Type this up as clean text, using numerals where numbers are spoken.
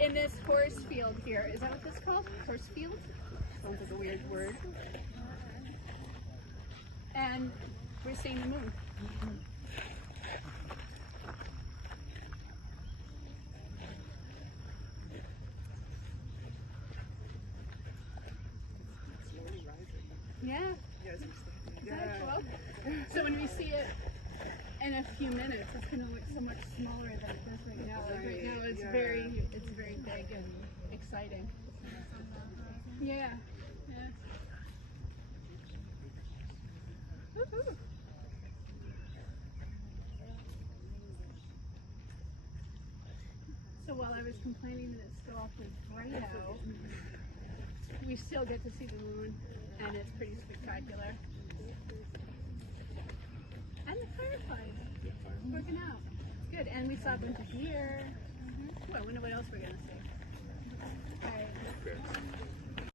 in this horse field here. Is that what this is called? Horse field? Sounds like a weird word. And we're seeing the moon. Yeah. Yeah. So when we see it in a few minutes, it's going to look so much smaller than it does right now. Like right now, it's very big and exciting. Yeah. Yeah. Woohoo. So while I was complaining that it's still awfully bright out, we still get to see the moon, and it's pretty spectacular. And the fireflies working out. Good, and we saw a bunch of deer. Ooh, I wonder what else we're gonna see.